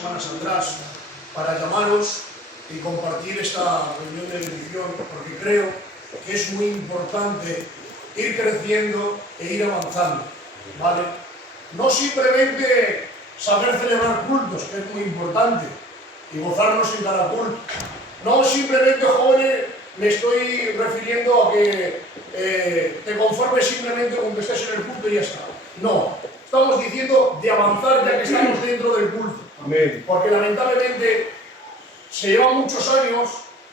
unas semanas atrás para llamaros y compartir esta reunión de bendición, porque creo que es muy importante ir creciendo e ir avanzando, ¿vale? No simplemente saber celebrar cultos, que es muy importante, y gozarnos en cada culto. No simplemente, jóvenes, me estoy refiriendo a que te conformes simplemente con que estés en el culto y ya está. No, estamos diciendo de avanzar ya que estamos dentro del culto. Amén. Porque lamentablemente se llevan muchos años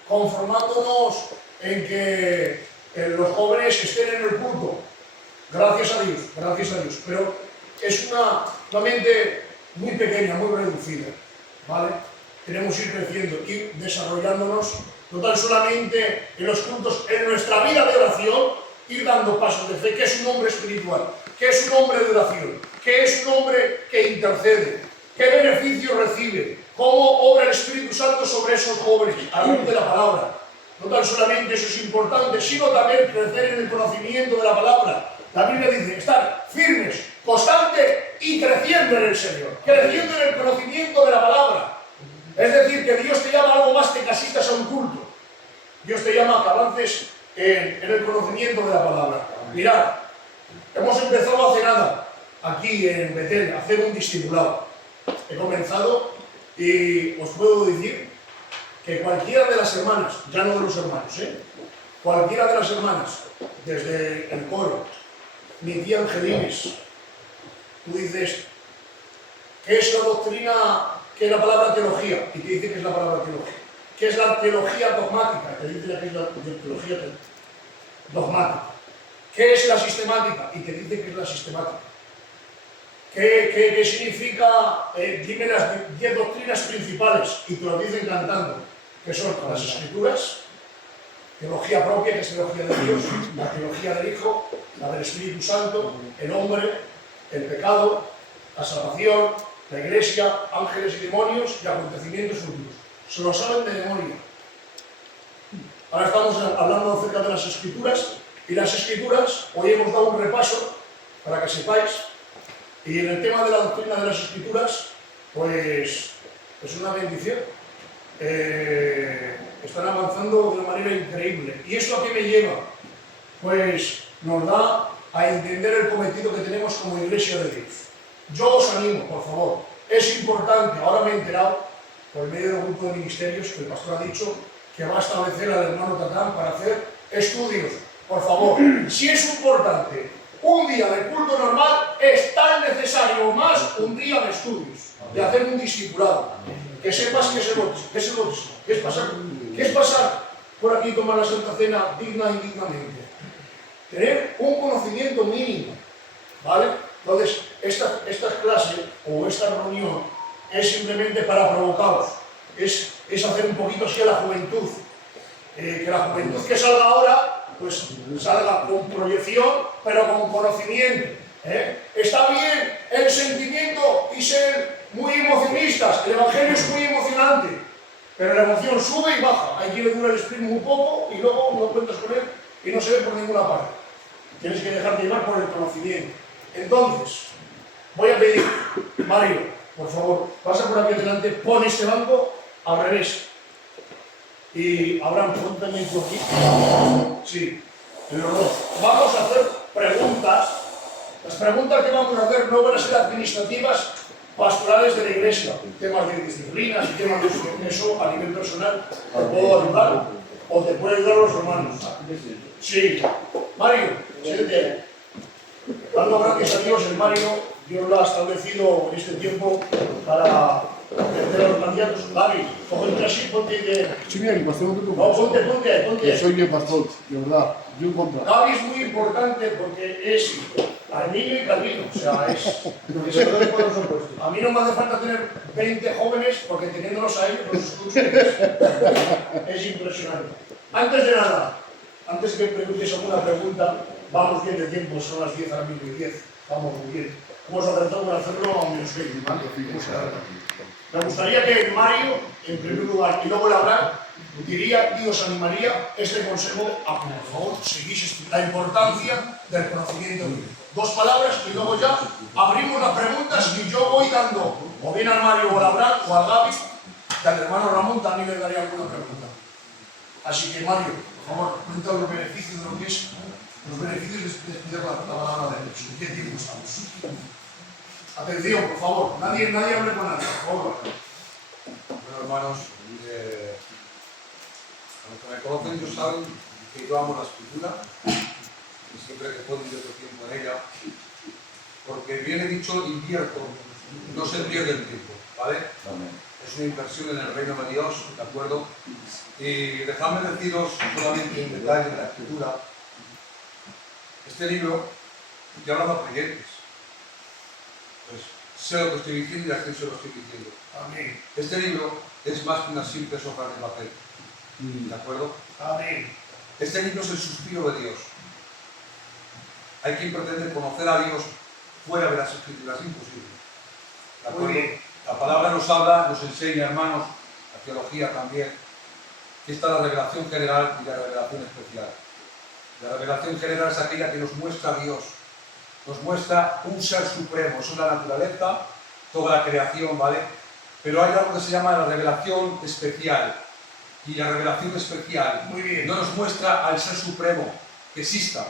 conformándonos en que los jóvenes estén en el culto. Gracias a Dios, pero es una mente muy pequeña, muy reducida, ¿vale? Queremos ir creciendo, ir desarrollándonos, no tan solamente en los cultos, en nuestra vida de oración, ir dando pasos de fe, que es un hombre espiritual, que es un hombre de oración, que es un hombre que intercede, qué beneficio recibe, cómo obra el Espíritu Santo sobre esos jóvenes, a la luz de la palabra. No tan solamente eso es importante, sino también crecer en el conocimiento de la palabra. La Biblia dice, estar firmes, constante y creciendo en el Señor, creciendo en el conocimiento de la palabra. Es decir, que Dios te llama a algo más que asistas a un culto. Dios te llama a que avances en el conocimiento de la palabra. Mirad, hemos empezado hace nada, aquí en Betel, a hacer un discipulado. He comenzado y os puedo decir que cualquiera de las hermanas, ya no de los hermanos, cualquiera de las hermanas, desde el coro, mi tía Angelines, tú dices, ¿qué es la doctrina? ¿Qué es la palabra teología? Y te dice que es la palabra teología. ¿Qué es la teología dogmática? Te dice que es la teología dogmática. ¿Qué es la sistemática? Y te dice que es la sistemática. ¿Qué significa? Dime las 10 doctrinas principales y te lo dicen cantando, que son las Escrituras, teología propia, que es teología de Dios, la teología del Hijo, la del Espíritu Santo, el hombre, el pecado, la salvación, la Iglesia, ángeles y demonios y acontecimientos futuros. Se lo saben de memoria. Ahora estamos hablando acerca de las Escrituras, y las Escrituras, hoy hemos dado un repaso para que sepáis, y en el tema de la doctrina de las Escrituras, pues es una bendición. Están avanzando de una manera increíble. ¿Y eso a qué me lleva? Pues nos da a entender el cometido que tenemos como Iglesia de Dios. Yo os animo, por favor, es importante, ahora me he enterado, por medio del grupo de ministerios, que el pastor ha dicho que va a establecer al hermano Tatán para hacer estudios. Por favor, si es importante un día de culto normal, es tan necesario o más un día de estudios, de hacer un discipulado. Que sepas qué es el bautismo, qué es pasar por aquí y tomar la Santa Cena digna y dignamente. Tener un conocimiento mínimo, ¿vale? Entonces, esta clase o esta reunión es simplemente para provocaros, es hacer un poquito así a la juventud, que la juventud que salga ahora, pues salga con proyección, pero con conocimiento. Está bien el sentimiento y ser muy emocionistas, el Evangelio es muy emocionante, pero la emoción sube y baja, hay quien le dura el espíritu un poco y luego no cuentas con él y no se ve por ninguna parte. Tienes que dejarte llevar por el conocimiento. Entonces, voy a pedir, Mario, por favor, pasa por aquí adelante, pon este banco al revés. Y Abraham, pon también tú aquí. Sí, en los dos. Vamos a hacer preguntas. Las preguntas que vamos a hacer no van a ser administrativas, pastorales de la iglesia, temas de disciplinas y temas de eso a nivel personal. ¿Te puedo ayudar? ¿O te puede ayudar los hermanos? Sí. Mario, siéntate. Dando gracias a Dios, el Mario, Dios lo ha establecido en este tiempo para defender a los candidatos. David, cógete así, ponte de... Sí, mira, pastor, no te No, preocupes. ponte. Que soy bien pastor, de verdad. Yo en contra. David es muy importante porque es Arminio y Calvino, o sea, porque se lo doy por los opuestos. A mí no me hace falta tener 20 jóvenes porque teniéndolos a ellos los escucho. Es impresionante. Antes de nada, antes que preguntes alguna pregunta, vamos bien de tiempo, son las 10 a las 10, vamos muy bien. Hemos acertado por hacerlo a menos 20, ¿vale? Me gustaría que Mario, en primer lugar, y luego el Abraham, diría y os animaría este consejo a que, por favor, seguís la importancia del conocimiento. 2 palabras y luego ya abrimos las preguntas y yo voy dando O bien al Mario o al Abraham o al Gaby, y al hermano Ramón también le daría alguna pregunta. Así que Mario, por favor, cuenta los beneficios de lo que es, los beneficios de estudiar la palabra de Dios. ¿En qué tiempo estamos? Atención, por favor, nadie hable con nadie, por favor. Bueno, hermanos, a los que me conocen, yo saben que yo amo la escritura y siempre que puedo invierto tiempo en ella, porque bien he dicho, invierto, no se pierde el tiempo, ¿vale? Es una inversión en el reino de Dios, ¿de acuerdo? Y dejadme deciros solamente un detalle de la escritura. Este libro, estoy hablando a creyentes, pues sé lo que estoy diciendo y a quién se lo estoy diciendo. Amén. Este libro es más que unas simples hojas de papel, ¿de acuerdo? Amén. Este libro es el suspiro de Dios. Hay quien pretende conocer a Dios fuera de las escrituras, imposible. ¿De acuerdo? Muy bien. La palabra nos habla, nos enseña, hermanos, la teología también, que está la revelación general y la revelación especial. La revelación general es aquella que nos muestra a Dios, nos muestra un ser supremo, eso es la naturaleza, toda la creación, ¿vale? Pero hay algo que se llama la revelación especial. Y la revelación especial Muy bien. no nos muestra al ser supremo que exista,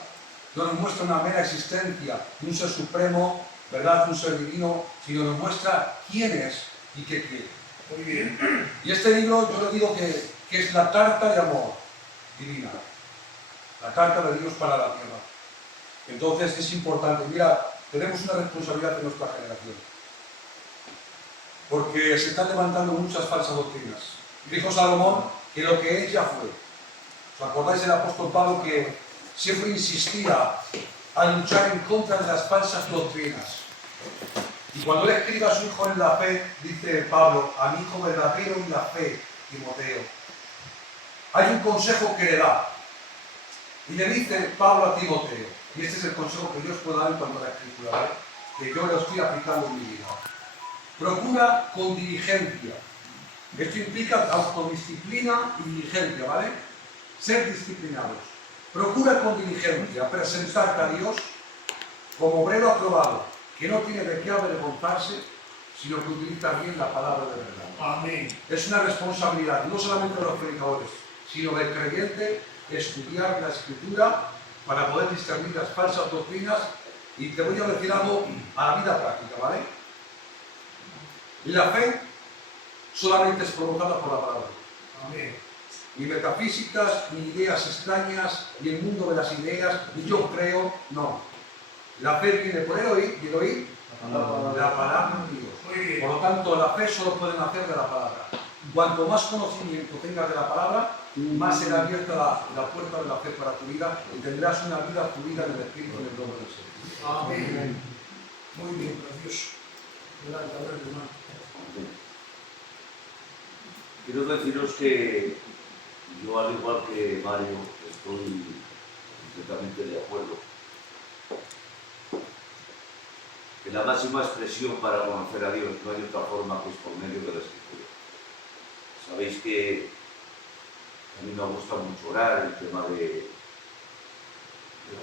no nos muestra una mera existencia de un ser supremo, ¿verdad? Un ser divino, sino nos muestra quién es y qué quiere. Muy bien. Y este libro yo le digo que es la carta de amor divina, la carta de Dios para la tierra. Entonces es importante, mira, tenemos una responsabilidad en nuestra generación, porque se están levantando muchas falsas doctrinas. Dijo Salomón que lo que es ya fue. ¿Os acordáis del apóstol Pablo que siempre insistía a luchar en contra de las falsas doctrinas? Y cuando él escribe a su hijo en la fe, dice Pablo, a mi hijo verdadero en la fe, Timoteo, hay un consejo que le da. Y le dice Pablo a Timoteo, y este es el consejo que Dios puede dar en cuanto a la escritura, ¿vale? Que yo lo estoy aplicando en mi vida. Procura con diligencia. Esto implica autodisciplina y diligencia, ¿vale? Ser disciplinados. Procura con diligencia presentarte a Dios como obrero aprobado, que no tiene de qué avergonzarse, sino que utiliza bien la palabra de verdad. Amén. Es una responsabilidad, no solamente de los predicadores, sino del creyente, estudiar la Escritura para poder discernir las falsas doctrinas. Y te voy a decir algo a la vida práctica, ¿vale? La fe solamente es provocada por la palabra. Amén. Ni metafísicas, ni ideas extrañas, ni el mundo de las ideas, ni yo creo, no. La fe viene por el oír, y el oír la palabra de Dios. Muy bien. Por lo tanto, la fe solo puede nacer de la palabra. Cuanto más conocimiento tengas de la palabra, más será abierta la puerta de la fe para tu vida y tendrás una vida fluida en el Espíritu y en el nombre del Señor. Amén. Muy bien, precioso. Adelante, hermano. Quiero deciros que yo, al igual que Mario, estoy completamente de acuerdo que la máxima expresión para conocer a Dios no hay otra forma que es por medio de la Escritura. Sabéis que a mí me gusta mucho orar, el tema de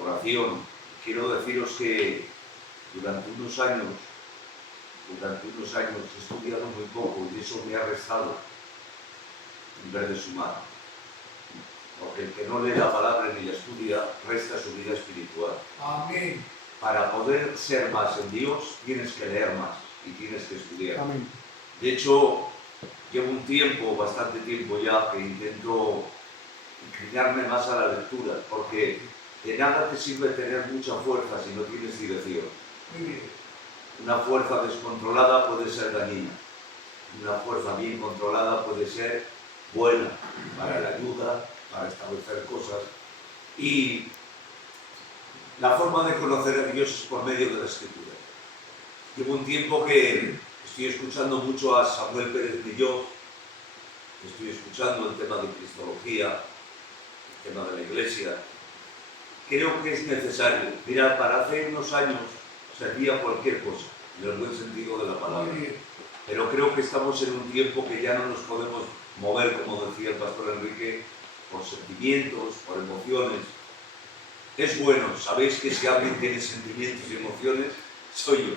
oración. Quiero deciros que durante unos años he estudiado muy poco y eso me ha restado en ver de sumar. Porque el que no lee la palabra ni la estudia, resta su vida espiritual. Amén. Para poder ser más en Dios, tienes que leer más y tienes que estudiar. Amén. De hecho, llevo un tiempo, bastante tiempo ya, que intento inclinarme más a la lectura, porque de nada te sirve tener mucha fuerza si no tienes dirección. Muy bien. Una fuerza descontrolada puede ser dañina. Una fuerza bien controlada puede ser buena para la ayuda, para establecer cosas. Y la forma de conocer a Dios es por medio de la Escritura. Llevo un tiempo que estoy escuchando mucho a Samuel Pérez Milló, estoy escuchando el tema de cristología, el tema de la Iglesia. Creo que es necesario. Mira, para hace unos años servía cualquier cosa, en el buen sentido de la palabra. Muy bien. Pero creo que estamos en un tiempo que ya no nos podemos mover, como decía el pastor Enrique, por sentimientos, por emociones. Es bueno, sabéis que si alguien tiene sentimientos y emociones, soy yo.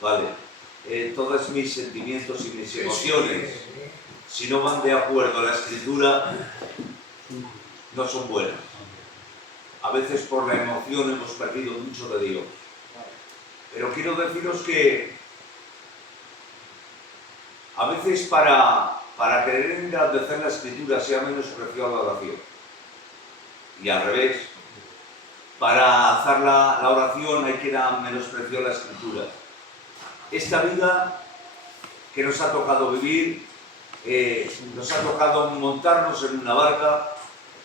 ¿Vale? todos mis sentimientos y mis emociones, si no van de acuerdo a la Escritura, no son buenas. A veces por la emoción hemos perdido mucho de Dios. Pero quiero deciros que a veces para querer engrandecer la Escritura se ha menospreciado la oración. Y al revés, para hacer la oración hay que menospreciar la Escritura. Esta vida que nos ha tocado vivir, nos ha tocado montarnos en una barca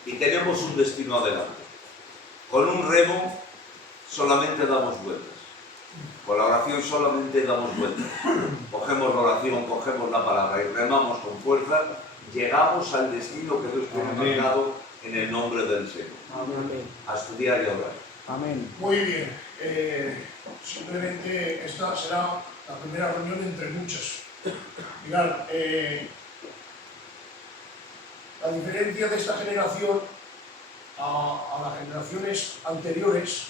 y tenemos un destino adelante. Con un remo solamente damos vueltas. Con la oración solamente damos vueltas. Cogemos la oración, cogemos la palabra y remamos con fuerza, llegamos al destino que Dios tiene marcado en el nombre del Señor. Amén. A estudiar y a orar. Amén. Muy bien. Simplemente esta será la primera reunión entre muchas. Mirad, la diferencia de esta generación a las generaciones anteriores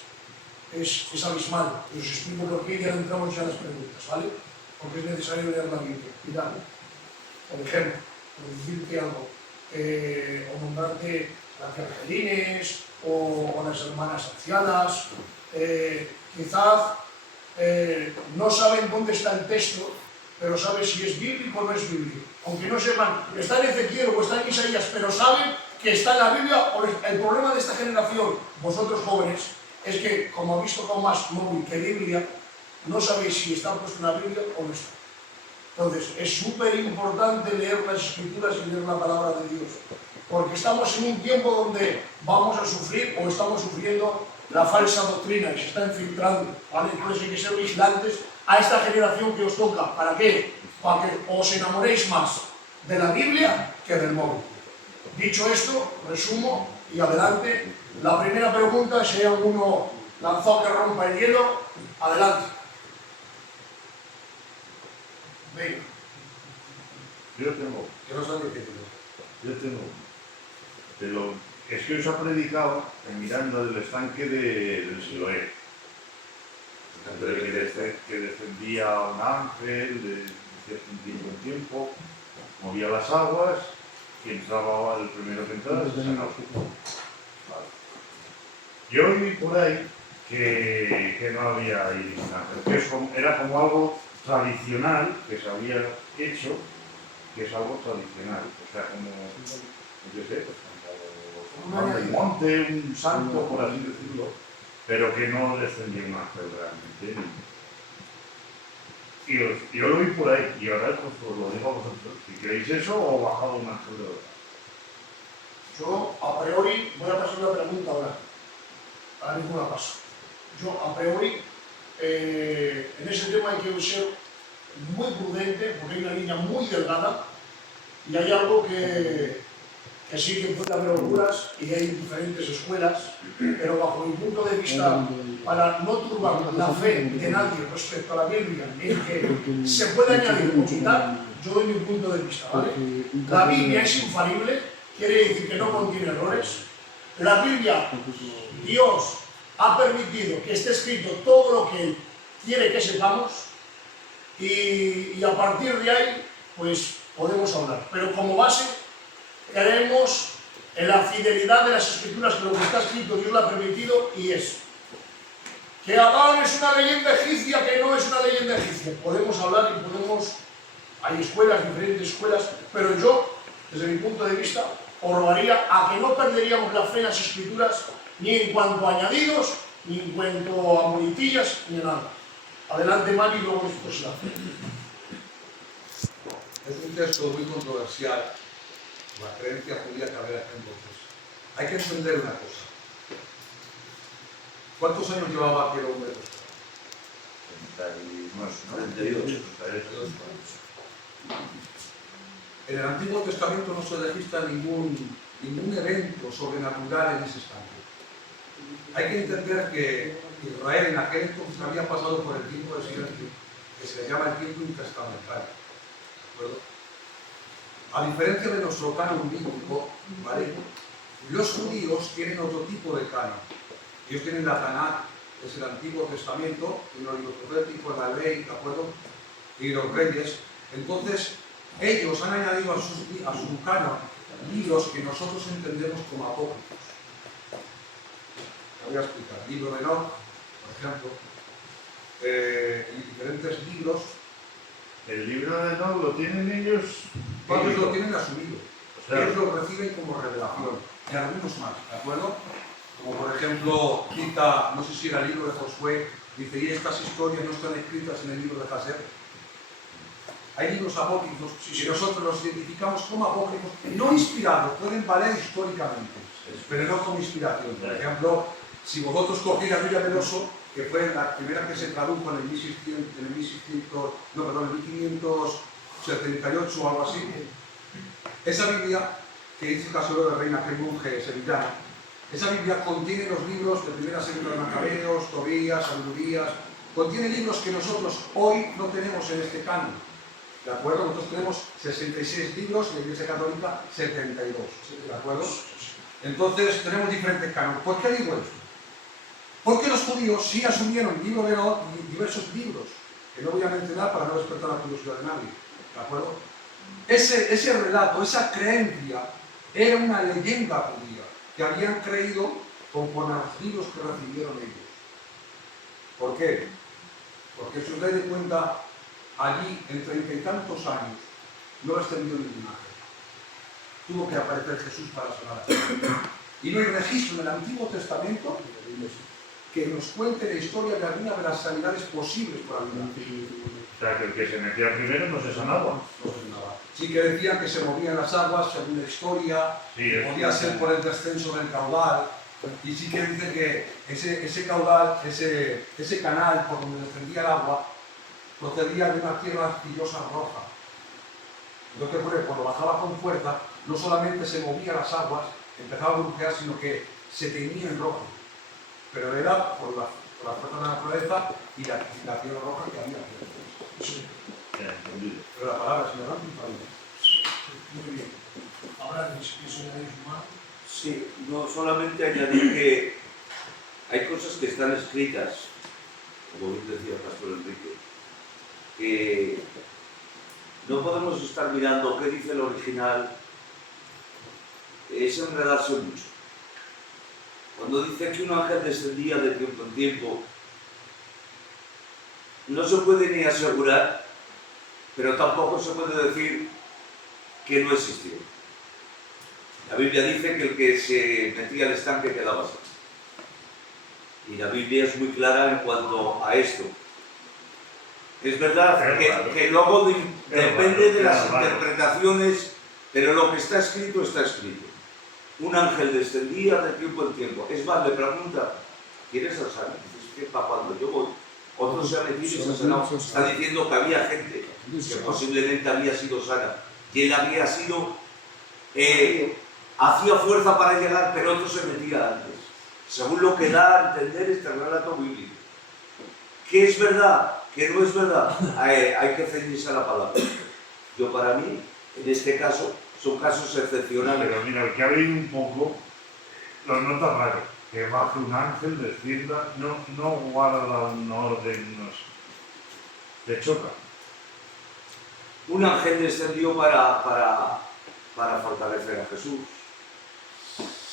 es abismal. Y os explico por qué y ya entramos ya en las preguntas, ¿vale? Porque es necesario leer la Biblia. Mirad, por ejemplo, por decirte algo, o nombrarte las angelines o las hermanas ancianas, quizás no saben dónde está el texto, pero saben si es bíblico o no es bíblico. Aunque no sepan, está en Ezequiel o está en Isaías, pero saben que está en la Biblia. El problema de esta generación, vosotros jóvenes, es que como habéis tocado más móvil que Biblia, no sabéis si está puesto en la Biblia o no está. Entonces, es súper importante leer las Escrituras y leer la palabra de Dios, porque estamos en un tiempo donde vamos a sufrir o estamos sufriendo la falsa doctrina y se está infiltrando, ¿vale? Entonces hay que ser vigilantes a esta generación que os toca. ¿Para qué? Para que os enamoréis más de la Biblia que del móvil. Dicho esto, resumo y adelante. La primera pregunta, si hay alguno lanzado que rompa el hielo, adelante. Venga. Yo tengo, Que no son difíciles. yo tengo. Es que os ha predicado mirando el estanque del Siloé. Que descendía un ángel de tiempo en tiempo, movía las aguas y entraba el primero que entraba. Vale. Yo oí por ahí que no había ahí un ángel, que era como algo tradicional que se había hecho, que es algo tradicional, o sea, como, yo sé, pues como un monte, un santo, por así decirlo, pero que no descendía un ángel realmente. Y yo lo vi por ahí, y ahora pues os lo digo a vosotros, si queréis eso o bajado un ángel de verdad. Yo, a priori, voy a pasar una pregunta ahora. Ahora mismo la paso. Yo, a priori, en ese tema hay que ser muy prudente, porque hay una línea muy delgada y hay algo que sí que puede haber locuras y hay diferentes escuelas, pero bajo mi punto de vista, para no turbar la fe de nadie respecto a la Biblia, en que se puede añadir o quitar, yo doy mi punto de vista, ¿vale? La Biblia es infalible, quiere decir que no contiene errores. La Biblia, Dios ha permitido que esté escrito todo lo que Él quiere que sepamos y a partir de ahí, pues podemos hablar. Pero como base, creemos en la fidelidad de las Escrituras, que lo que está escrito Dios lo ha permitido y es. Que Adán es una leyenda egipcia, que no es una leyenda egipcia. Podemos hablar y podemos... Hay escuelas, diferentes escuelas, pero yo, desde mi punto de vista, os rogaría a que no perderíamos la fe en las Escrituras, ni en cuanto a añadidos, ni en cuanto a muletillas, ni a nada. Adelante, Mari, y luego después la fe. Es un texto muy controversial, la creencia judía que había entonces. Hay que entender una cosa. ¿Cuántos años llevaba aquel hombre? 38. En el Antiguo Testamento no se registra ningún evento sobrenatural en ese instante. Hay que entender que Israel en aquel entonces había pasado por el tiempo de silencio, que se le llama el tiempo intertestamentario. ¿De acuerdo? A diferencia de nuestro canon bíblico, ¿vale? Los judíos tienen otro tipo de canon. Ellos tienen la Tanakh, que es el Antiguo Testamento, y los proféticos, la ley, ¿de acuerdo? y los reyes. Entonces, ellos han añadido a su canon libros que nosotros entendemos como apócrifos. Te voy a explicar. El libro de Enoch, por ejemplo, diferentes libros. El libro de Enoch lo tienen ellos. Ellos lo tienen asumido. O sea, Ellos lo reciben como revelación. Y algunos más, ¿de acuerdo? Como por ejemplo, cita, no sé si era el libro de Josué, dice, y estas historias no están escritas en el libro de Haser. Hay libros apócrifos que nosotros los identificamos como apócrifos, no inspirados, pueden valer históricamente, pero no como inspiración. Por ejemplo, si vosotros cogéis la Biblia del Oso, que fue la primera que se tradujo en el 1578 o algo así, esa Biblia, que dice Casolero de Reina, que es monje sevillano, esa Biblia contiene los libros de Primera, Segunda de Macabeos, Tobías, Sabidurías, contiene libros que nosotros hoy no tenemos en este canon. ¿De acuerdo? Nosotros tenemos 66 libros y la Iglesia Católica 72. ¿De acuerdo? Entonces tenemos diferentes cánones. ¿Por qué digo esto? Porque los judíos sí asumieron el libro de Enoch y diversos libros, que no voy a mencionar para no despertar la curiosidad de nadie. ¿De acuerdo? Ese relato, esa creencia, era una leyenda judía que habían creído conforme a los libros que recibieron ellos. ¿Por qué? Porque si os dais de cuenta, allí, en 30 y tantos años, no descendió ningún ángel. Tuvo que aparecer Jesús para sanar a Israel. Y no hay registro en el Antiguo Testamento que nos cuente la historia de alguna de las sanidades posibles por alguna. o sea, que el que se metía primero no se sanaba. Sí que decían que se movían las aguas según la historia, Sí, que podía ser por el descenso del caudal, y sí que dicen que ese caudal, ese canal por donde descendía el agua, procedía de una tierra arcillosa roja. Entonces, cuando bajaba con fuerza, no solamente se movían las aguas, empezaba a burbujear, sino que se teñía en rojo. Pero era por la fuerza de la naturaleza y la tierra roja que había. Ya, entendido. Pero la palabra es ignorante y falsa. Muy bien. Ahora, si eso añadir más. Sí, no solamente añadir que hay cosas que están escritas, como bien decía el pastor Enrique, que no podemos estar mirando qué dice el original, es enredarse mucho. Cuando dice que un ángel descendía de tiempo en tiempo, no se puede ni asegurar, pero tampoco se puede decir que no existió. La Biblia dice que el que se metía al estanque quedaba seco. Y la Biblia es muy clara en cuanto a esto. Es verdad que luego depende de las interpretaciones, pero lo que está escrito está escrito. Un ángel descendía de tiempo en tiempo. Es más, le pregunta, ¿quieres ser sano? Dices, ¿qué para cuando yo voy? Otro se ha metido y se ha sanado. Está diciendo que había gente que posiblemente había sido sana. Y él había sido, hacía fuerza para llegar, pero otro se metía antes. Según lo que da a entender este relato bíblico. ¿Qué es verdad? ¿Qué no es verdad? Hay que ceñirse a la palabra. Yo para mí, en este caso, son casos excepcionales. Pero mira, el que ha leído un poco, lo nota raro. Que baje un ángel, descienda, no guarda un orden, no sé. Te choca. Un ángel descendió para fortalecer a Jesús.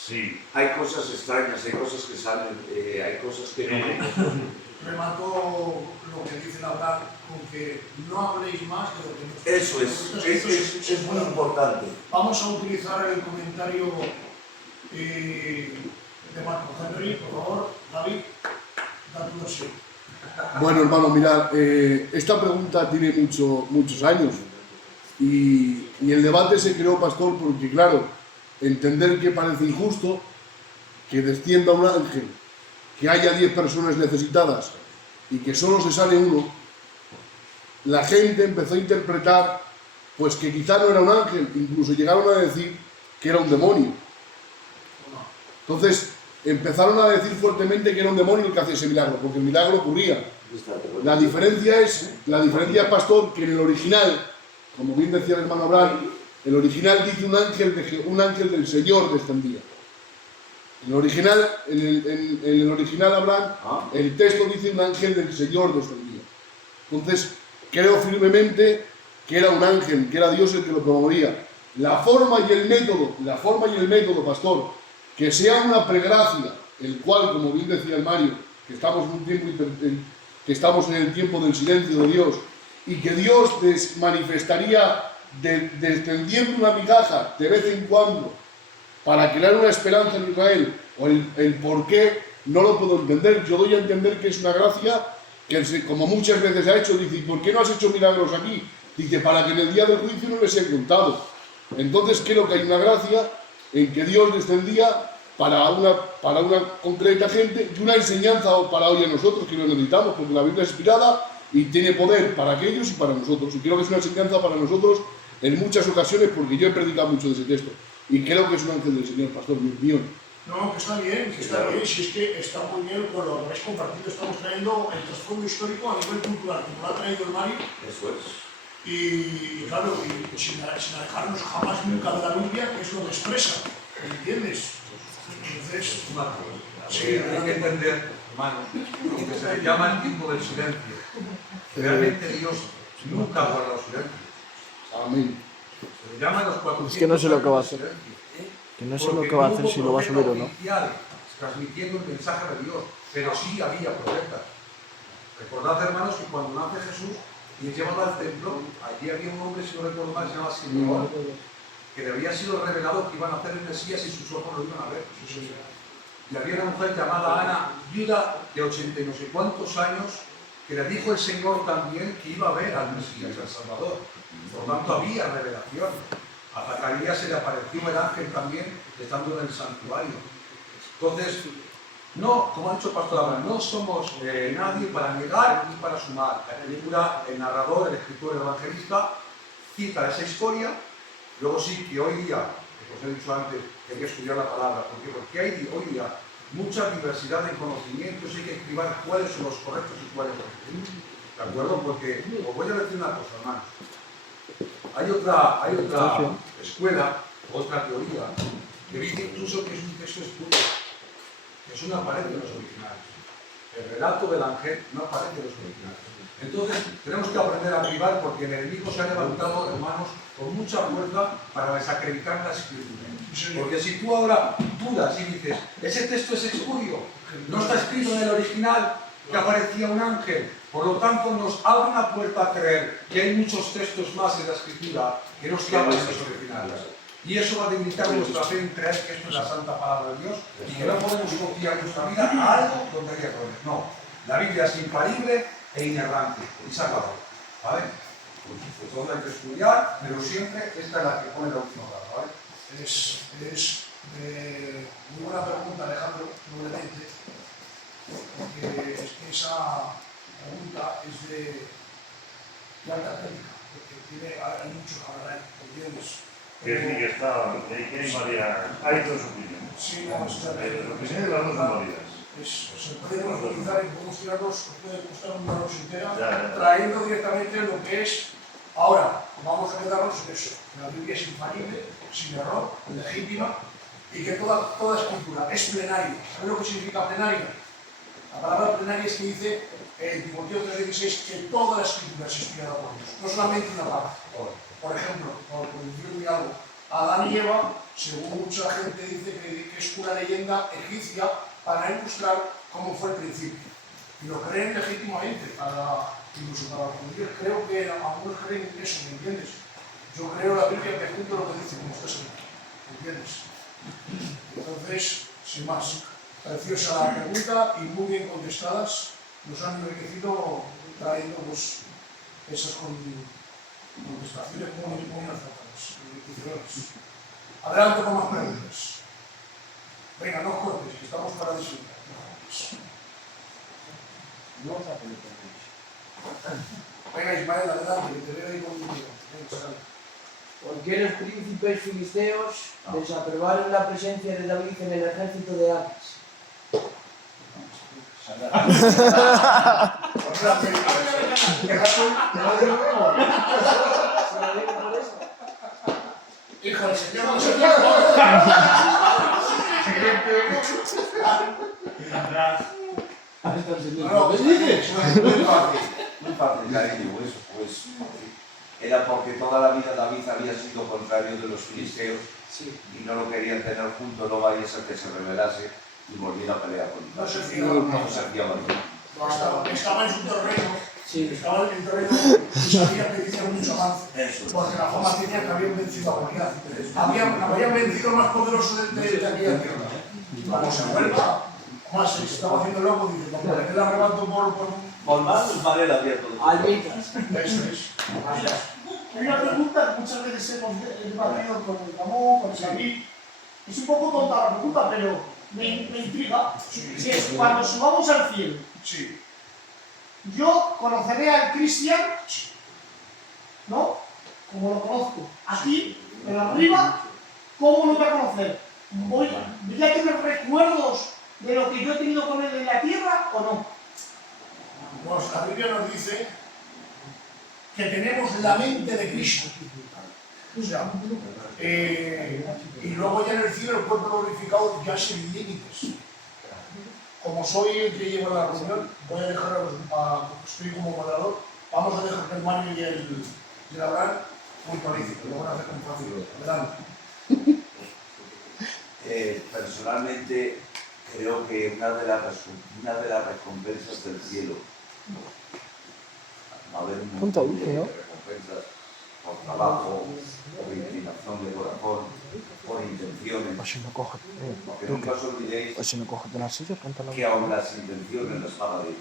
Sí. Hay cosas extrañas, hay cosas que salen, hay cosas que no. Remato lo que dice la Abraham con que no habléis más de lo que no Eso es muy importante. Vamos a utilizar el comentario de Marco Henry, por favor. David, da tu versión. Bueno, hermano, mirad, esta pregunta tiene muchos años y el debate se creó, pastor, porque claro, entender que parece injusto que descienda un ángel, que haya 10 personas necesitadas y que solo se sale uno, la gente empezó a interpretar pues que quizá no era un ángel, incluso llegaron a decir que era un demonio. Entonces empezaron a decir fuertemente que era un demonio el que hacía ese milagro, porque el milagro ocurría. La diferencia es, pastor, que en el original, como bien decía el hermano Abraham, el original dice un ángel del Señor descendía. En el original Abraham, el texto dice un ángel del Señor descendía. Entonces, creo firmemente que era un ángel, que era Dios el que lo promovía. La forma y el método, pastor, que sea una pregracia, el cual, como bien decía el Mario, que estamos que estamos en el tiempo del silencio de Dios, y que Dios manifestaría descendiendo una migaja de vez en cuando para crear una esperanza en Israel, o el por qué, no lo puedo entender. Yo doy a entender que es una gracia que, como muchas veces ha hecho, dice, ¿por qué no has hecho milagros aquí? Dice, para que en el día del juicio no les he contado. Entonces creo que hay una gracia en que Dios descendía para una concreta gente y una enseñanza para hoy a nosotros que lo necesitamos, porque la Biblia es inspirada y tiene poder para aquellos y para nosotros. Y creo que es una enseñanza para nosotros en muchas ocasiones, porque yo he predicado mucho de ese texto. Y creo que es un ángel del Señor, pastor, mi opinión. No, que está bien, si es que está muy bien con lo que habéis compartido, estamos trayendo el trasfondo histórico a nivel cultural, como lo ha traído el Mari. Eso es. Y claro, sin alejarnos jamás nunca de la Biblia, que es lo que expresa, ¿me entiendes? Entonces, Sí, hay que entender, hermanos, lo que se le llama el tiempo del silencio. Realmente Dios nunca ha guardado silencio. Amén. Se le llama los 400 Es que no sé lo que va a hacer. años de silencio. Que no sé lo que va a hacer, si lo va a subir o no. Oficial, transmitiendo el mensaje de Dios, pero sí había profetas. Recordad, hermanos, que cuando nace Jesús y es llevado al templo, allí había un hombre, si no recuerdo mal, se llama Simeón, que le había sido revelado que iban a hacer el Mesías y sus ojos lo iban a ver. Y había una mujer llamada Ana, viuda de 80 y no sé cuántos años, que le dijo el Señor también que iba a ver al Mesías, al Salvador. Por lo tanto, había revelación. A Zacarías se le apareció el ángel también, estando en el santuario. Entonces, no, como ha dicho el pastor Abraham, no somos nadie para negar ni para sumar. La película, el narrador, el escritor, el evangelista, cita esa historia. Luego sí que hoy día, como os he dicho antes, hay que estudiar la palabra. ¿Por qué? Porque hay hoy día mucha diversidad de conocimientos y hay que escribir cuáles son los correctos y cuáles no. ¿De acuerdo? Porque os voy a decir una cosa, hermanos. Hay otra escuela, otra teoría, que dice incluso que es un texto espurio, que eso no aparece en los originales. El relato del ángel no aparece en los originales. Entonces, tenemos que aprender a privar porque el enemigo se ha levantado, hermanos, con mucha fuerza para desacreditar la escritura. Porque si tú ahora dudas y dices, ese texto es espurio, no está escrito en el original, que aparecía un ángel, por lo tanto nos abre una puerta a creer que hay muchos textos más en la escritura que no estaban en los originales. Y eso va a debilitar nuestra fe en creer que esto es la santa palabra de Dios y que no podemos confiar nuestra vida a algo donde hay errores. No, la Biblia es infalible e inerrante y se acabó. ¿Vale? Pues todo hay que estudiar, pero siempre esta es la que pone la última palabra. ¿Vale? es muy buena pregunta, Alejandro, noblemente, porque es que esa pregunta es de alta técnica, porque hay mucho que hablar ahí, ¿entiendes? Que sí, que está, que hay varias, hay dos opiniones. Sí, no, Hay dos opiniones, las dos son válidas. se puede profundizar y podemos tirarnos, puede costar una noche entera, Ya. trayendo directamente lo que es. Ahora, vamos a quedarnos en eso, que la Biblia es infalible, sin error, legítima, y que toda escritura es plenaria. ¿Sabes lo que significa plenaria? La palabra plenaria es que dice en Timoteo 3:16 que toda la escritura es inspirada por Dios, no solamente una parte. Por ejemplo, por decirle algo, Adán y Eva, según mucha gente dice que es una leyenda egipcia para ilustrar cómo fue el principio. Y lo creen legítimamente, incluso para judíos. Creo que algunos creen eso, ¿me entiendes? Yo creo la Biblia que junto lo que dice, como está escrito, ¿me entiendes? Entonces, sin más, preciosa la pregunta y muy bien contestadas, nos han enriquecido trayendo pues, esas contestaciones muy acertadas, enriquecedoras. Adelante con más preguntas. Venga, no cortes, que estamos para disfrutar. No os apuntéis. Venga, Ismael, adelante, que te veo ahí con un tío. Venga, sal. ¿Por qué los príncipes filisteos desaprobaron la presencia de David en el ejército de Aquis? Hija del Señor, no Hasta el Señor. No, Muy fácil, cariño, pues era porque toda la vida David había sido contrario de los filisteos Sí. y no lo querían tener junto, no vaya a ser que se rebelase y volviera a pelear con No Israel. se fiaban. No se fiaban. Estaba en su terreno, Sí. estaba en el terreno y sabía que tenía mucho avance. Eso es. Porque la fama tenía que habían vencido a Goliat. Habían vencido al más poderoso de aquella tierra. Y cuando se vuelva, más se estaba haciendo loco, dice, como le queda arrebato por un... Por más vale el abierto de Almitas. Eso es. Hay una pregunta que muchas veces hemos debatido con el Ramón, con Xavi. Es un poco tonta la pregunta, pero me intriga. Si es cuando subamos al cielo, Sí. yo conoceré al Cristian, ¿no? Como lo conozco. Aquí, pero arriba, ¿cómo lo voy a conocer? ¿Voy a tener recuerdos de lo que yo he tenido con él en la tierra o no? Pues la Biblia nos dice que tenemos la mente de Cristo. O sea, y luego ya en el cielo el cuerpo glorificado ya sin límites. Como soy el que lleva la reunión, voy a dejar estoy como moderador, vamos a dejar que el Mario y el Abraham muy parecido, lo van a hacer con fácil. Adelante. Personalmente creo que una de las recompensas del cielo va a haber un Punto montón dice, de ¿no? recompensas por trabajo, por inclinación de corazón, por intenciones, O si no coge. porque ¿Tú nunca qué? os olvidéis O si no coge de la silla, ponte la que aún las intenciones las paga Dios.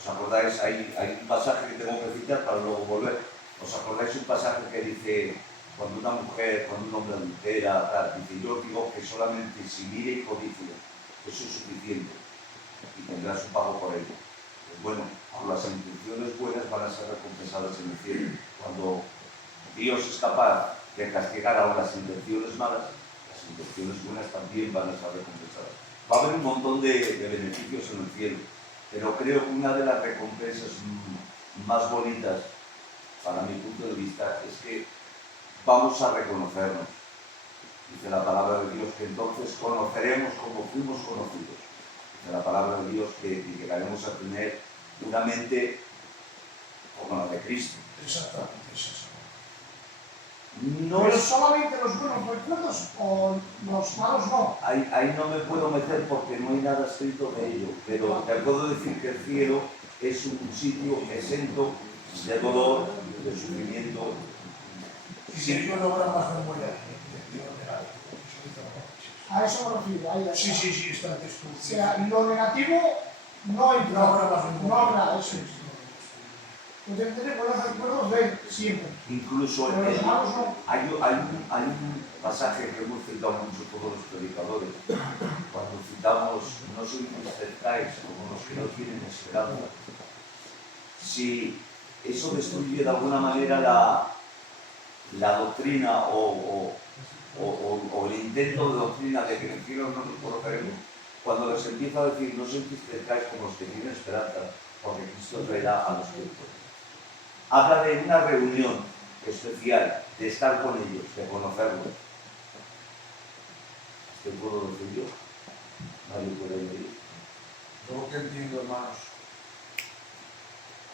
¿Os acordáis? Hay un pasaje que tengo que citar para luego volver. ¿Os acordáis un pasaje que dice, cuando una mujer, cuando un hombre adultera, dice, yo os digo que solamente si mire y codicia, eso es suficiente y tendrá su pago por ello? Pues bueno, las intenciones buenas van a ser recompensadas en el cielo. Cuando Dios es capaz de castigar a las intenciones malas, las intenciones buenas también van a ser recompensadas. Va a haber un montón de beneficios en el cielo, pero creo que una de las recompensas más bonitas, para mi punto de vista, es que vamos a reconocernos. Dice la palabra de Dios que entonces conoceremos como fuimos conocidos. Dice la palabra de Dios que llegaremos a tener una mente como la de Cristo. Exactamente, es eso. No ¿Pero es, solamente los buenos recuerdos o los malos no? ahí no me puedo meter porque no hay nada escrito de ello, pero te puedo decir que el cielo es un sitio exento de dolor, de sufrimiento. Y si yo logra más memoria A eso me refiero. Ahí, Sí, sí, sí, está en texto. O sea, lo negativo no entra. No habrá más memoria. No habrá, eso es. Pues deben tener buenos recuerdos de él, siempre. Incluso Pero los malos no. hay un pasaje que hemos citado mucho todos los predicadores, cuando citamos no sois encercáis como los que no tienen esperanza. Si eso destruye de alguna manera la doctrina o el intento de doctrina de que en el cielo no nos conoceremos, cuando les empieza a decir no sois encercáis como los que tienen esperanza, porque Cristo traerá a los que pueden. Habla de una reunión especial, de estar con ellos, de conocerlos. ¿Qué puedo decir yo? Nadie puede decir. Yo lo que entiendo, hermanos,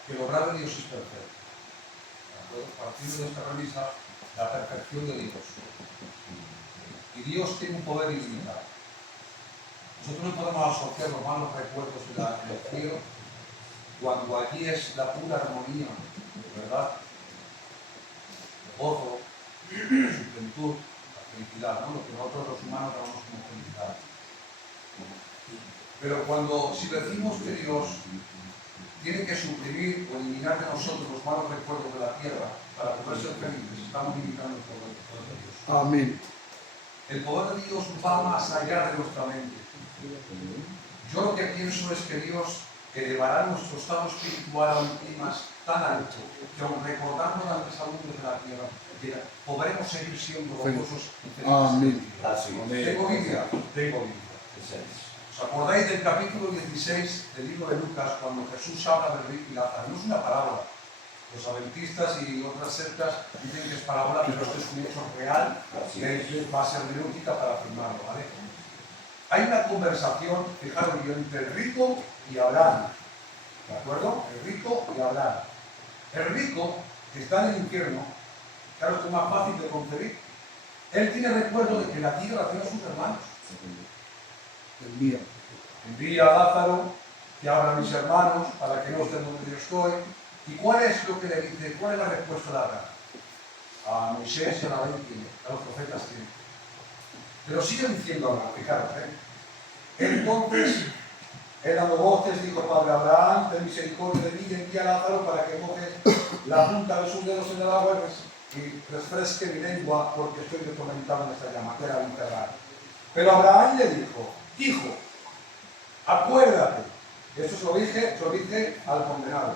que el obrar de Dios es perfecto. ¿De acuerdo? Partiendo de esta premisa, la perfección de Dios. Y Dios tiene un poder ilimitado. Nosotros no podemos asociar los malos recuerdos en el cielo cuando allí es la pura armonía, ¿verdad? Gozo, juventud, la felicidad, ¿no? Lo que nosotros los humanos llamamos como felicidad. Pero si decimos que Dios tiene que suprimir o eliminar de nosotros los malos recuerdos de la tierra para poder ser felices, estamos limitando el poder de Dios. Amén. El poder de Dios va más allá de nuestra mente. Yo lo que pienso es que Dios elevará nuestro estado espiritual a un clima tan alto que aun recordando las pesadumbres de la tierra, podremos seguir siendo gozosos y felices. Amén. Así. ¿Tengo Biblia? Tengo Biblia. ¿Os acordáis del capítulo 16 del libro de Lucas cuando Jesús habla del rico y Lázaro? No es una parábola. Los adventistas y otras sectas dicen que es parábola, pero esto es un hecho real que va a ser lógica para afirmarlo, ¿vale? Hay una conversación, fijaros yo, entre el rico y Abraham, ¿de acuerdo? El rico y Abraham. El rico, que está en el infierno, claro, esto es más fácil de concebir. Él tiene recuerdo de que la tierra tiene a sus hermanos. Envía. Envía a Lázaro, que abra a mis hermanos para que no estén donde yo estoy. ¿Y cuál es lo que le dice? ¿Cuál es la respuesta de Abraham? A Moisés y a la ley tiene, a los profetas tiene. Pero sigue diciendo Abraham, fijaros, Entonces, él dando voces, dijo: Padre Abraham, ten misericordia de mí y envía a Lázaro para que moje la punta de sus dedos en el agua y refresque mi lengua, porque estoy atormentado en esta llama, que era enterrar. Pero Abraham le dijo: Hijo, acuérdate, eso se lo dije al condenado,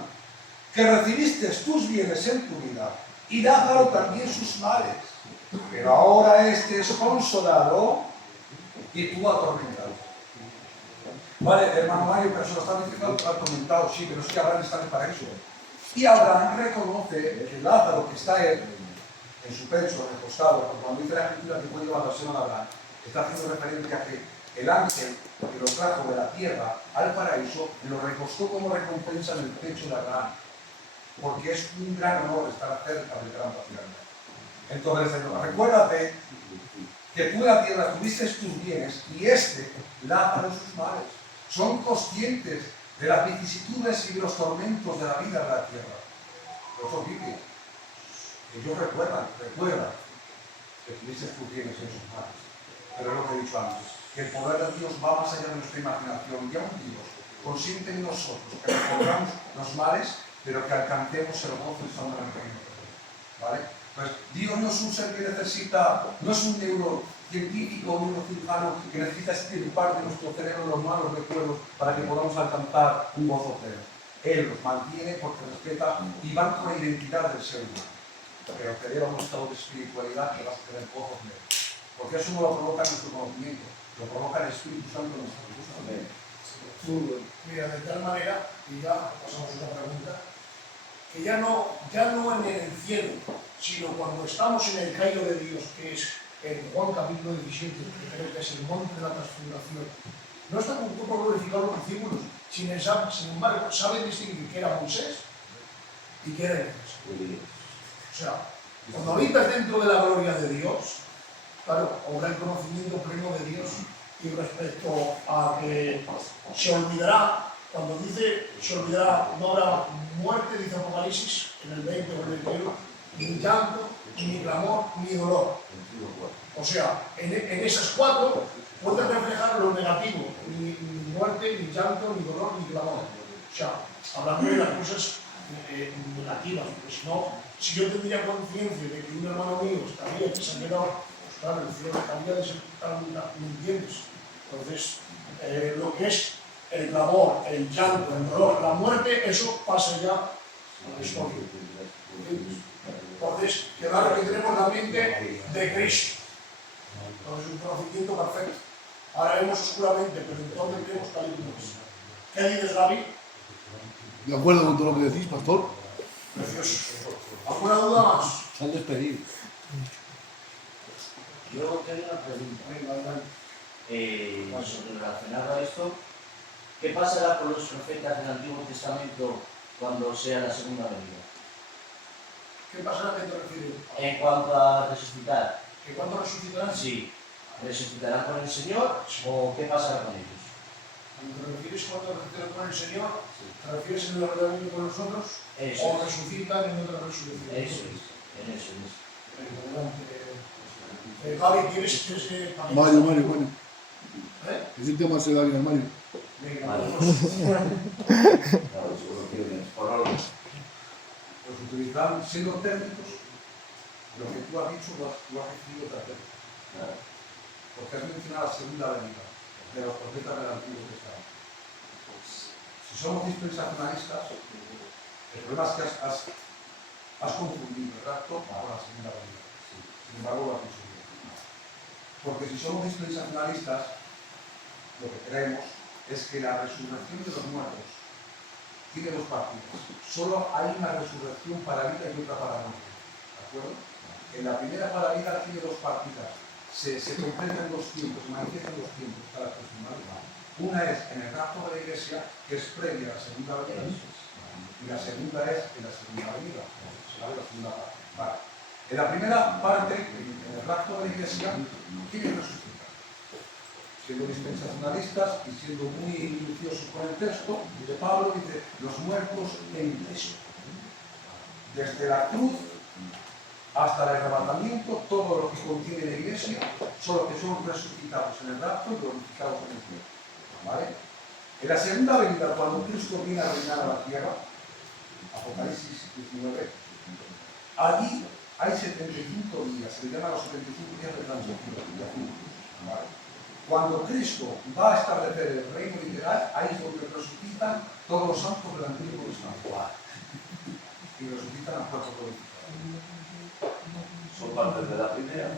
que recibiste tus bienes en tu vida y Lázaro también sus males. Pero ahora este es consolado y tú atormentado. Vale, hermano Mario, pero se lo están diciendo atormentado, sí, pero es que Abraham está en el paraíso. Y Abraham reconoce que Lázaro, que está en su pecho, en el costado, porque cuando dice la escritura que puede llevar la seno de Abraham, está haciendo referencia a que el ángel que lo trajo de la tierra al paraíso lo recostó como recompensa en el pecho de Abraham, porque es un gran honor estar cerca del gran patriarca. Entonces, Señor, recuérdate que tú en la tierra tuviste tus bienes y Lázaro sus males. Son conscientes de las vicisitudes y de los tormentos de la vida de la tierra. Por eso dice, ellos recuerdan que tuviste tus bienes en sus manos. Pero es lo que he dicho antes, que el poder de Dios va más allá de nuestra imaginación. Ya un Dios consiente en nosotros que recordamos los males, pero que alcancemos el gozo y sombra del reino. ¿Vale? Pues Dios no es un ser que necesita, no es un neurocientífico o un neurocirujano que necesita extirpar de nuestro cerebro los malos recuerdos para que podamos alcanzar un gozo pleno. Él los mantiene porque respeta y van con la identidad del ser humano. Pero te lleva a un estado de espiritualidad que vas a tener gozo pleno. Porque eso no lo provoca nuestro conocimiento, lo provoca el Espíritu Santo en nuestro gusto. Mira, de tal manera, y ya pasamos a otra pregunta, que ya no en el cielo, sino cuando estamos en el Cairo de Dios, que es en Juan capítulo 17, que creo que es el monte de la transfiguración, no está un poco glorificado los discípulos, sin embargo, saben distinguir que era Moisés y que era Elías. O sea, cuando habitas dentro de la gloria de Dios, claro, habrá el conocimiento pleno de Dios. Y respecto a que se olvidará, cuando dice se olvidará, no habrá muerte, dice Apocalipsis, en el 20 o el 21, ni llanto, ni clamor, ni dolor. O sea, en esas cuatro puede reflejar lo negativo, ni muerte, ni llanto, ni dolor, ni clamor. O sea, hablando de las cosas negativas, porque si no, si yo tendría conciencia de que un hermano mío estaría que se ha quedado, pues claro, el cielo estaría desesperado, ¿me entiendes? Entonces, lo que es el clamor, el llanto, el dolor, la muerte, eso pasa ya a la historia. Entonces, claro que tenemos la mente de Cristo. Entonces, un conocimiento perfecto. Ahora vemos oscuramente, pero entonces vemos tal y como es. ¿Qué dices, Gaby? De acuerdo con todo lo que decís, pastor. Precioso. ¿Alguna duda más? Se han despedido. Yo tengo una pregunta. Venga, adelante. Relacionado a esto, ¿qué pasará con los profetas del Antiguo Testamento cuando sea la segunda venida? ¿Qué pasará? ¿A qué te refieres? En cuanto a resucitar, ¿Que cuándo resucitarán? sí, ¿resucitarán con el Señor o qué pasará con ellos? Cuando te refieres cuando resucitan con el Señor, ¿te refieres en el arrebatamiento con nosotros? Eso ¿O es. resucitan en otra resurrección? Eso es, en eso es. Venga, adelante. Gaby, ¿quieres que... Mario. ¿Eh? Ese tema se da bien al Mario. Venga, Vale. pues, Pues utilizando, siendo técnicos, lo que tú has dicho lo has decidido hacer. Porque has mencionado la segunda venida de los profetas del Antiguo Testamento. Si somos dispensacionalistas, el problema es que has confundido el rapto con la segunda venida. Sin embargo, lo has dicho bien. Porque si somos dispensacionalistas, lo que creemos es que la resurrección de los muertos tiene dos partidas. Solo hay una resurrección para vida y otra para muerte. ¿De acuerdo? En la primera para vida tiene dos partidas. Se completan dos tiempos, se manifiestan dos tiempos para la persona. Una es en el rapto de la iglesia, que es previa a la segunda venida, y la segunda es en la segunda venida, ¿vale? La segunda parte. Vale. En la primera parte, en el rapto de la Iglesia, ¿quién resucita? Siendo dispensacionalistas y siendo muy minuciosos con el texto, de Pablo dice, los muertos en Cristo. Desde la cruz hasta el arrebatamiento, todo lo que contiene la Iglesia son los que son resucitados en el rapto y glorificados en el cielo. ¿Vale? En la segunda venida, cuando Cristo viene a reinar a la tierra, Apocalipsis 19, allí hay 75 días, se le llaman los 75 días de transición. ¿Vale? Cuando Cristo va a establecer el reino literal, ahí es donde resucitan todos los santos del Antiguo Testamento. Y resucitan a cuatro glorificados. Son partes de la primera.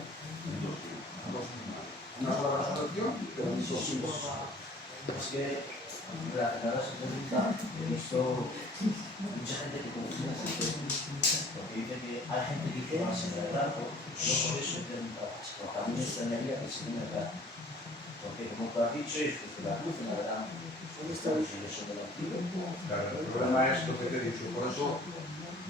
Una sola resurrección, pero en dos siglos. Es que relacionado a esa pregunta, he visto mucha gente que confunde así, porque dice que hay gente que dice más en el rato, no por eso he preguntado, porque a mí me extrañaría que se viene el rato. Porque como tú has dicho, es que la cruz en la verdad está eso del antiguo. Claro, el problema es lo que te he dicho, por eso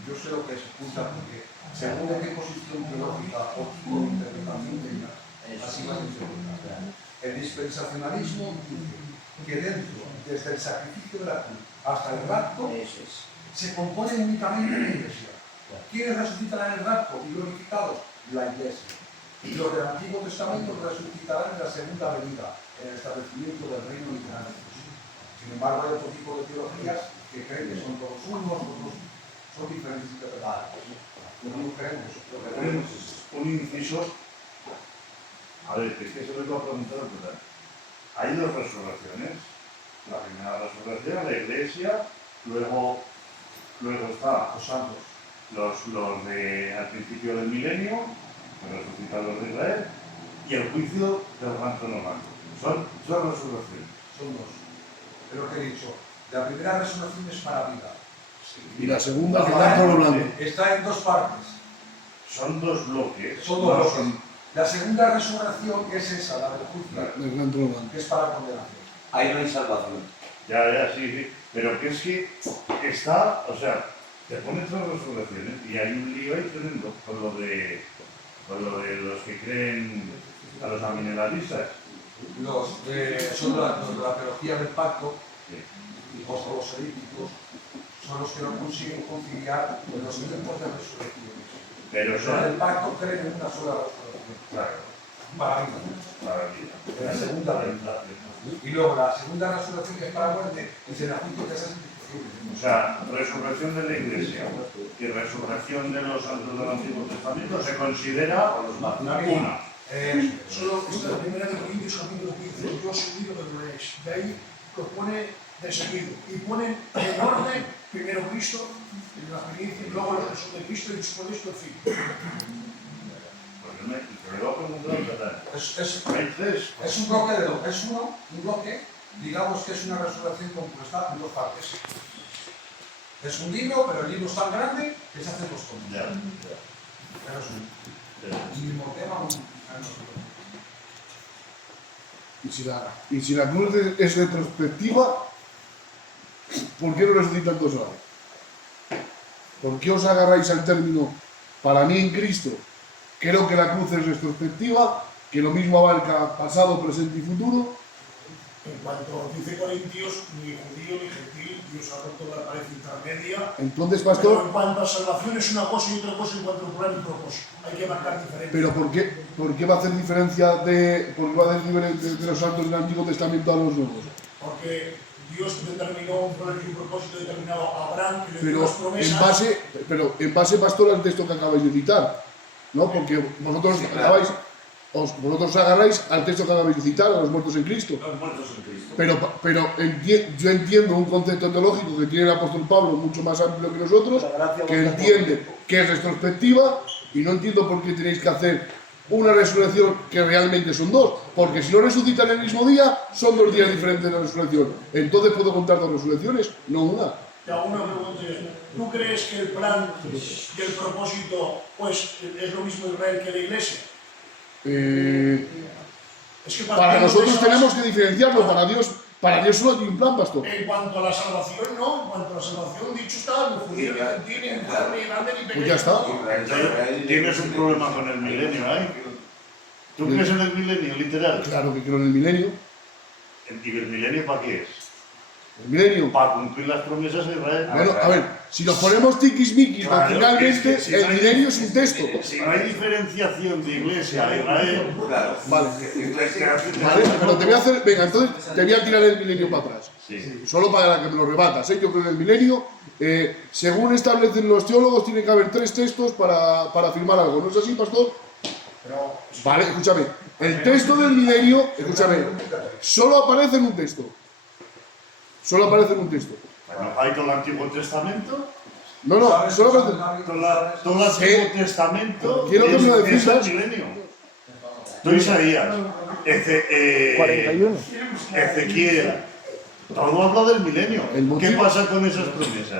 yo sé lo que se oculta, porque según de qué posición teológica o tipo de interpretación tengas, así vas a interpretar. El dispensacionalismo dice que dentro, desde el sacrificio de la cruz hasta el rapto, se compone únicamente la Iglesia. ¿Quiénes resucitan en el rapto y glorificados? La Iglesia. Y los del Antiguo Testamento resucitarán en la segunda venida, en el establecimiento del reino literal. Sin embargo, hay otro tipo de teologías que creen que son todos unos, otros son diferentes interpretaciones. No creemos. Lo que tenemos es un inciso. A ver, es que se lo iba a preguntar, ¿verdad? Hay dos resurrecciones. La primera resurrección, la Iglesia, luego está Los santos. los de al principio del milenio, que resucitan los de Israel, y el juicio del gran trono blanco. Son dos resurrecciones. Son dos. Es lo que he dicho. La primera resurrección es para vida. Y la segunda, que está todo blanco. Está en dos partes. Son dos bloques. Son no dos bloques. son- La segunda resurrección es esa, la del juicio, Del gran trono blanco. que es para condenación. Ahí no hay salvación. Ya, sí. Pero que es que está, o sea, te pones tres resurrecciones y hay un lío ahí tremendo con lo de los que creen a los amineladistas. Los de la teología del pacto, Sí. los proselíticos, son los que no consiguen conciliar los tiempos de resurrecciones. Pero Los son, del pacto creen en una sola resurrección. claro, Para vida. para la vida. En la segunda venida. Y luego la segunda resurrección, que es para muerte, es en el juicio de esas instituciones. O sea, resurrección de la Iglesia y resurrección de los santos del Antiguo Testamento se considera una. Solo esta primera de Corintios capítulo 15, yo subido que lo leéis. De ahí lo pone de seguido. Y ponen en orden, primero Cristo, en la primicia, y luego los que son de Cristo y después de esto el fin. Porque me lo voy a preguntar, ¿verdad? Hay tres. Es un bloque de dos. Es un bloque, digamos que es una resurrección compuesta en dos partes. Es un libro, pero el libro es tan grande que se hacen dos tomos. Ya. Pero es un mismo tema. Y si la cruz es retrospectiva, ¿por qué no resucitan dos ahora? ¿Por qué os agarráis al término, para mí en Cristo, creo que la cruz es retrospectiva, que lo mismo abarca pasado, presente y futuro? En cuanto dice Corintios, ni judío ni gentil, Dios ha roto la pared intermedia. Entonces, Pero pastor, en cuanto a salvación es una cosa y otra cosa en cuanto a plan y propósito. Hay que marcar diferencia. ¿pero por qué va a hacer diferencia de los santos del Antiguo Testamento a los nuevos? Porque Dios determinó un plan y un propósito determinado a Abraham, que le dio Pero las promesas. en base, pastor, al texto que acabáis de citar, ¿no? Porque vosotros Sí, claro. vosotros agarráis al texto que acabáis de citar, a los muertos en Cristo. Los muertos en Cristo. Pero yo entiendo un concepto teológico que tiene el apóstol Pablo mucho más amplio que nosotros, que entiende que es retrospectiva, y no entiendo por qué tenéis que hacer una resurrección que realmente son dos, porque si no resucitan el mismo día, son 2 días diferentes de la resurrección. Entonces puedo contar 2 resurrecciones, no una. Te hago una pregunta. ¿Tú crees que el plan y el propósito pues, es lo mismo Israel que la Iglesia? Eh, Es que para nosotros tenemos que diferenciarlo, para Dios Para Dios solo hay un plan, pastor. En cuanto a la salvación, no. En cuanto a la salvación, dicho está, ni judío, ni gentil, ni mujer, ni grande, ni pequeño. Pues ya está. Entonces, tienes un problema con el milenio ahí. ¿Tú crees en el milenio, literal? Claro que creo en el milenio. ¿Y el milenio para qué es? El milenio. Para cumplir las promesas de Israel. Bueno, a ver, si nos ponemos tiquismiquis Claro, doctrinalmente, es que si no el hay- milenio es un texto. Si no hay diferenciación de iglesia a Israel, Claro. Vale. Iglesia. Vale, pero te voy a hacer. Venga, entonces te voy a tirar el milenio para atrás. sí. Solo para que me lo rebatas, ¿eh? Yo creo en el milenio, según establecen los teólogos, tiene que haber 3 textos para afirmar algo. ¿No es así, pastor? Vale, escúchame. El texto del milenio, escúchame, solo aparece en un texto. Solo aparece en un texto. Bueno, hay todo el Antiguo Testamento, No, no, ¿Sabes? solo aparece. todo el Antiguo Testamento Quiero que me lo es definas. el milenio. Tú Isaías, 41. Ezequiel, todo habla del milenio. El ¿Qué motivo- pasa con esas promesas?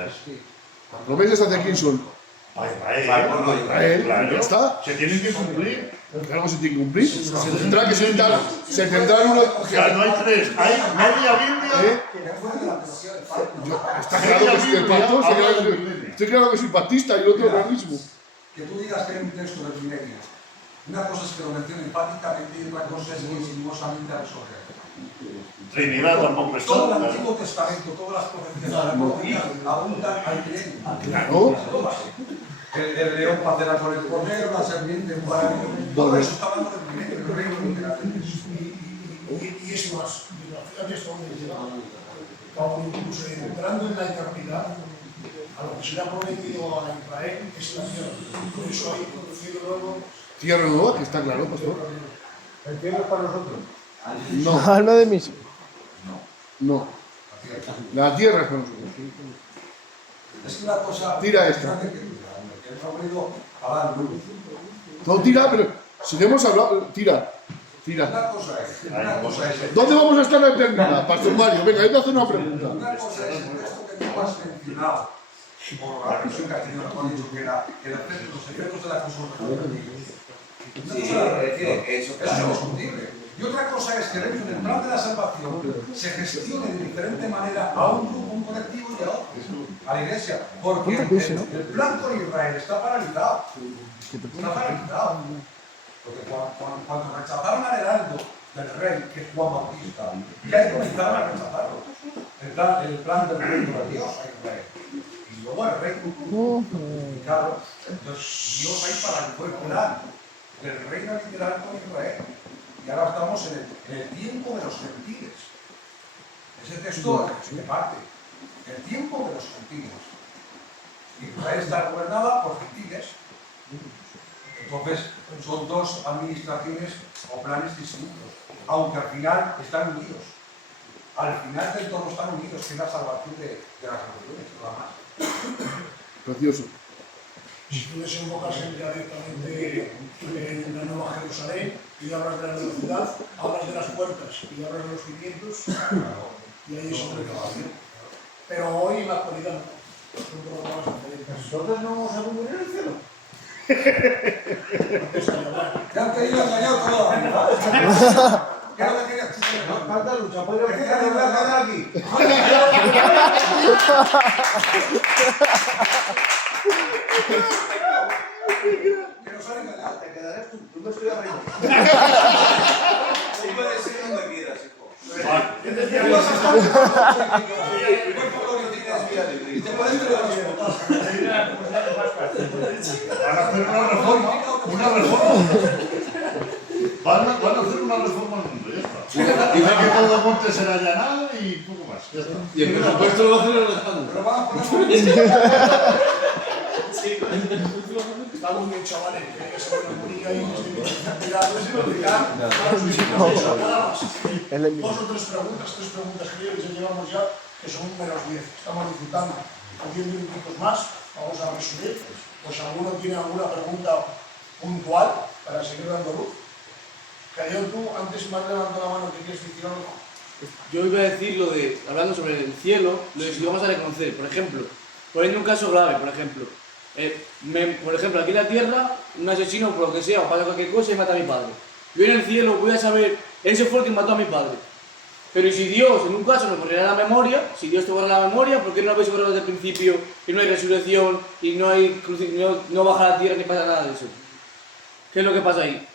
Las promesas hacia quién son. Para Israel. Israel, Claro, ya está. se tienen que cumplir. Claro que se tiene que cumplir. Se tendrá que sentar. Se tendrán una. O sea, no hay 3, hay media Biblia. ¿Eh? Está claro que soy el pastor, estoy claro que soy baptista y el otro lo mismo. Que tú digas que hay un texto del milenio. Una cosa es que lo mencione enfáticamente y otra cosa es insinuosamente a resolver. Trinidad tampoco está. Todo el Antiguo Testamento, todas las profecías de la profecía apuntan al milenio. Claro. Todas. El león pacerá con el cordero, la serpiente un paraíso. Todo eso está hablando del milenio, del reino literal de Dios. Y es más, fíjate hasta dónde llega. Como incluso entrando en la eternidad, a lo que se le ha prometido a Israel es la tierra. Por eso hay un cielo nuevo. Tierra nueva, que está claro, pastor. ¿El cielo es para nosotros? No, Alma de misa. no. La tierra es para nosotros. Es que una cosa. Tira esta. Que el favorito a dar luz. No tira, pero si le hemos hablado, tira. Tira. Una cosa es. ¿Dónde vamos a estar en la eternidad, Pastor Mario? Venga, yo te hacer una pregunta. Una cosa es esto que tú has mencionado, por la versión castellana, tú has dicho que era los efectos de la consumación. Sí, es decir, eso Es indiscutible. Y otra cosa es que dentro del plan de la salvación se gestione de diferente manera a un grupo, un colectivo y a otro, a la iglesia. Porque el plan con Israel está paralizado. Está paralizado. Porque cuando rechazaron al heraldo del rey, que es Juan Bautista, ya ahí comenzaron a rechazarlo. El plan del reino de Dios a Israel. Y luego el rey. Y claro, entonces Dios ahí paralizó el plan del reino literal con Israel. Y ahora estamos en el tiempo de los gentiles. Ese texto de parte. El tiempo de los gentiles. Israel está gobernada por gentiles. Entonces, son 2 administraciones o planes distintos, aunque al final están unidos. Al final del todo están unidos, que es la salvación de las naciones, nada más. Precioso. Si tú desembocas ya directamente en la Nueva Jerusalén y hablas de la nueva ciudad, hablas de las puertas y hablas de los cimientos, y ahí es una acabación. Pero hoy en la actualidad no. Son programas diferentes. Entonces no vamos a vivir en el cielo. Antes de hablar. Te han querido engañar toda la vida. ¿Qué es lo que querías? Falta lucha, pero ¿Qué querías engañar aquí? Que nos han engañado. Te quedarás tú me estoy arreglando. Sí, puede ser donde quieras, hijo. Tú vas a estar en el cuerpo glorioso y te puedes transportar. Van a hacer una reforma. Van a hacer una reforma al mundo, ya está. Dice que todo monte será allanado y poco más, ya está. Y el presupuesto lo va a hacer Alejandro. Pero van a poner Está muy bien, chavales, que se van a morir ahí nada más. El enemigo. 2 o 3 preguntas creo que llevamos ya, que son menos 10. Estamos disfrutando con 10 minutitos más. Vamos a resumir. Pues alguno tiene alguna pregunta puntual para seguir dando luz. Cayón, tú antes me has levantado la mano que quieres decir algo. Yo iba a decir lo de, hablando sobre el cielo, lo de si lo vamos a reconocer. Por ejemplo, poniendo un caso grave, por ejemplo. Por ejemplo, aquí en la tierra, un asesino, por lo que sea, o pasa cualquier cosa y mata a mi padre. Yo en el cielo voy a saber, ese fue el que mató a mi padre. Pero ¿y si Dios, en un caso, nos borrara la memoria? Si Dios te borra la memoria, ¿por qué no lo habéis borrado desde el principio y no hay resurrección y no hay no baja a la tierra ni pasa nada de eso? ¿Qué es lo que pasa ahí?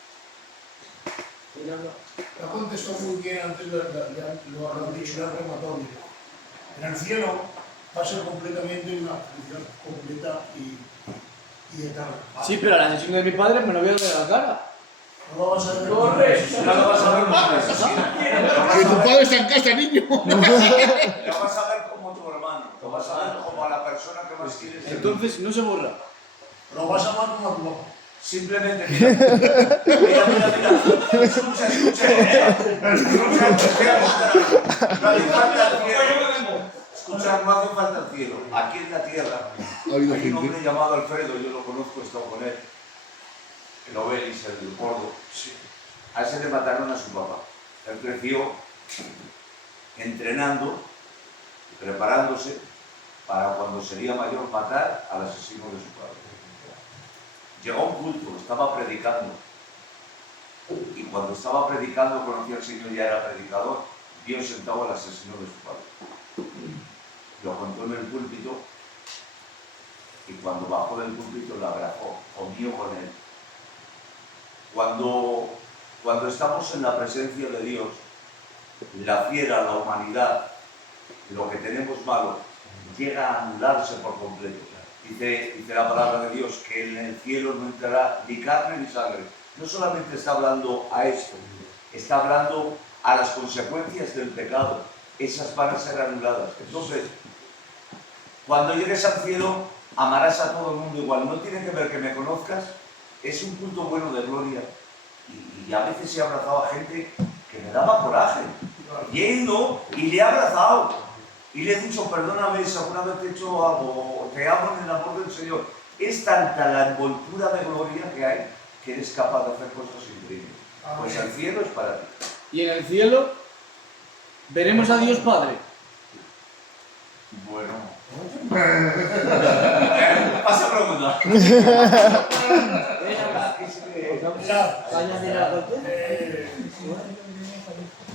La contestó muy bien, antes lo han dicho, la rematorio. En el cielo va a ser completamente una felicidad completa y eterna. Sí, pero al asesino de mi padre me lo voy a dar a la cara. No lo vas a ver. No lo vas a ver como un asesino. Que tu padre está en casa, niño. Lo vas a ver como tu hermano. Lo vas a ver como a la persona que más quieres. Entonces no se borra. Lo vas a amar como a tu papá. Simplemente mira. Mira. Escucha. No hace falta el cielo. Escucha, no hace falta el cielo. Aquí en la tierra hay un hombre llamado Alfredo, yo lo conozco, he estado con él. El Obelis, el del Pordo. A ese le mataron a su papá. Él creció entrenando y preparándose para cuando sería mayor matar al asesino de su padre. Llegó a un culto, estaba predicando. Y cuando estaba predicando, conocía al Señor, ya era predicador, vio sentado al asesino de su padre. Lo contó en el púlpito y cuando bajó del púlpito lo abrazó, comió con él. Cuando estamos en la presencia de Dios, la fiera, la humanidad, lo que tenemos malo, llega a anularse por completo. Dice la palabra de Dios que en el cielo no entrará ni carne ni sangre. No solamente está hablando a esto, está hablando a las consecuencias del pecado. Esas van a ser anuladas. Entonces, cuando llegues al cielo, amarás a todo el mundo igual. No tiene que ver que me conozcas. Es un punto bueno de gloria. Y a veces he abrazado a gente que me daba coraje. Y he ido y le he abrazado. Y le he dicho, perdóname si alguna vez te he hecho algo, te amo en el amor del Señor. Es tanta la envoltura de gloria que hay que eres capaz de hacer cosas increíbles. Pues el cielo es para ti. Y en el cielo veremos a Dios Padre. Bueno. Pasa pregunta.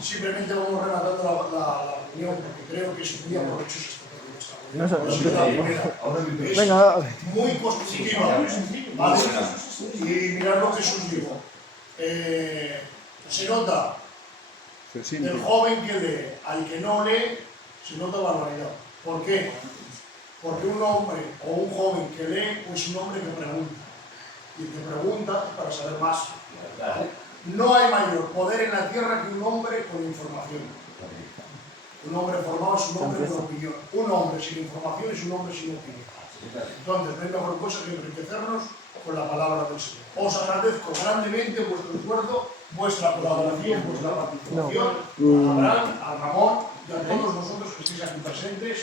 Simplemente vamos rematando la reunión porque creo que es muy aprovechoso esta reunión. Venga. Es muy constructiva, ¿vale? Y mirad lo que Jesús dijo. Se nota del joven que lee al que no lee, se nota barbaridad. ¿Por qué? Porque un hombre o un joven que lee, pues un hombre que pregunta. Y el que pregunta para saber más. No hay mayor poder en la tierra que un hombre con información. Un hombre formado es un hombre con opinión. Un hombre sin información es un hombre sin opinión. Entonces, no hay mejor cosa que enriquecernos con la palabra del Señor. Os agradezco grandemente vuestro esfuerzo, vuestra colaboración, vuestra participación, a Abraham, a Ramón y a todos vosotros que estéis aquí presentes.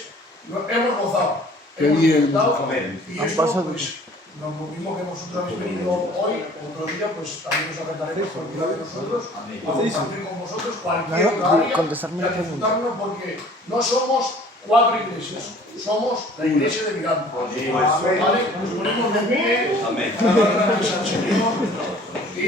Hemos gozado, hemos disfrutado y esto, pues, lo mismo que vosotros habéis venido hoy, otro día, pues también os acercaremos cualquiera de nosotros a compartir con vosotros cualquier otra área y a disfrutarnos porque no somos 4 iglesias, somos la iglesia de Miranda. ¿Vale? Nos ponemos de pie, gracias al Señor y